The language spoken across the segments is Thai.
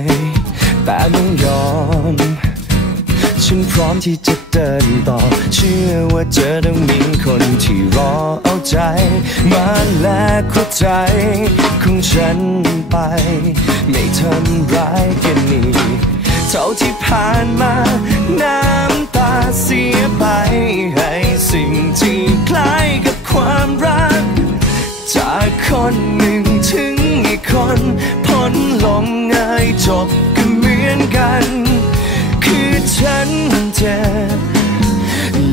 ยแต่ต้องยอม ฉันพร้อมที่จะเดินต่อ เชื่อว่าเจอต้องมีคนที่รอเอาใจ มาแลกหัวใจของฉันไป ไม่ทำร้ายกันอีกเท่าที่ผ่านมา น้ำตาเสียไป ให้สิ่งที่คล้ายกับความรัก จากคนหนึ่งถึงอีกคน นลงง่ายจบก็เหมือนกัน คือฉันเจ็บ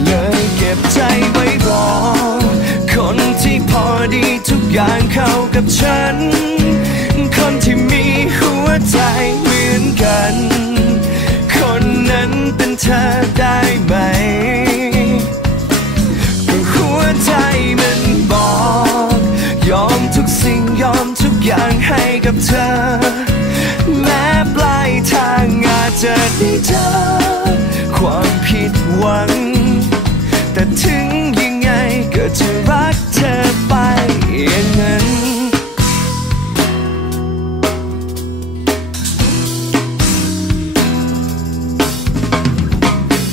เลยเก็บใจไว้รอ คนที่พอดีทุกอย่างเข้ากับฉันคน ให้กับเธอ แม้ปลายทางอาจจะได้เจอ ความผิดหวัง แต่ถึงยังไงก็จะรักเธอไปอย่างนั้น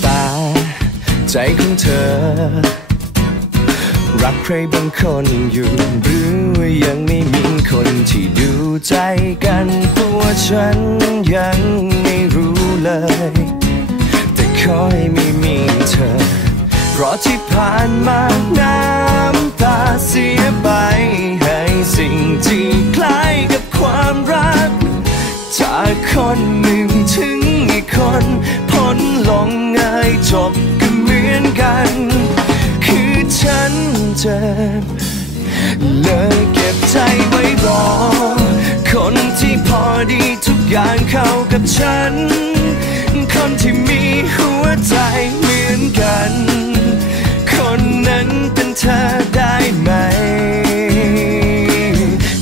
ต่ใจของเธอ รักใครบางคนอยู่หรือว่ายังไม่มีคนที่ดู ใจกันตัวฉันยังไม่รู้เลย แต่ขอให้ไม่มีเธอ เพราะที่ผ่านมาน้ำตาเสียไป ให้สิ่งที่คล้ายกับความรัก จากคนหนึ่งถึงอีกคนพ้นลงง่ายจบก็เหมือนกัน คือฉันเจ็บเลยเก็บใจไว้รอ พอดีทุกอย่างเข้ากับฉัน คนที่มีหัวใจเหมือนกัน คนนั้นเป็นเธอได้ไหม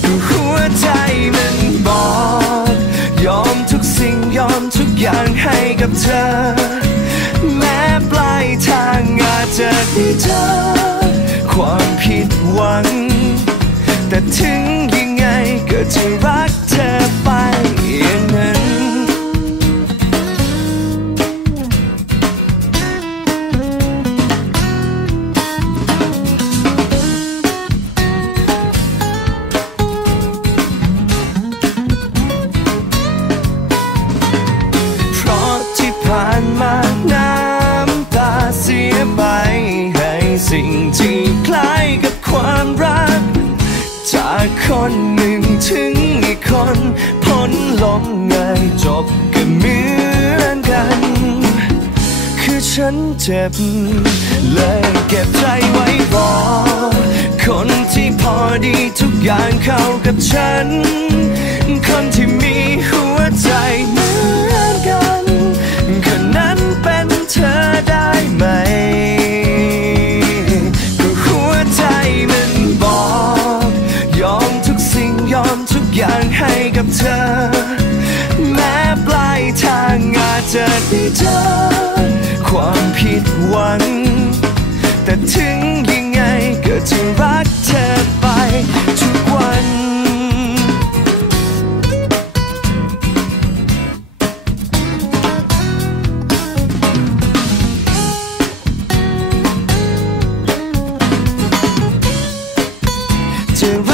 ก็หัวใจมันบอก ยอมทุกสิ่งยอมทุกอย่างให้กับเธอ แม้ปลายทางอาจจะได้เจอความผิดหวัง แต่ถึงยังไงก็จะรัก จากคนหนึ่งถึงอีกคนพ้นลงง่ายจบก็เหมือนกัน คือฉันเจ็บ เลยเก็บใจไว้รอคนที่พอดีทุกอย่างเข้ากับฉัน คนที่มีหัวใจเหมือน จะได้เจอความผิดหวัง แต่ถึงยังไงก็จะรักเธอไปทุกวันจะ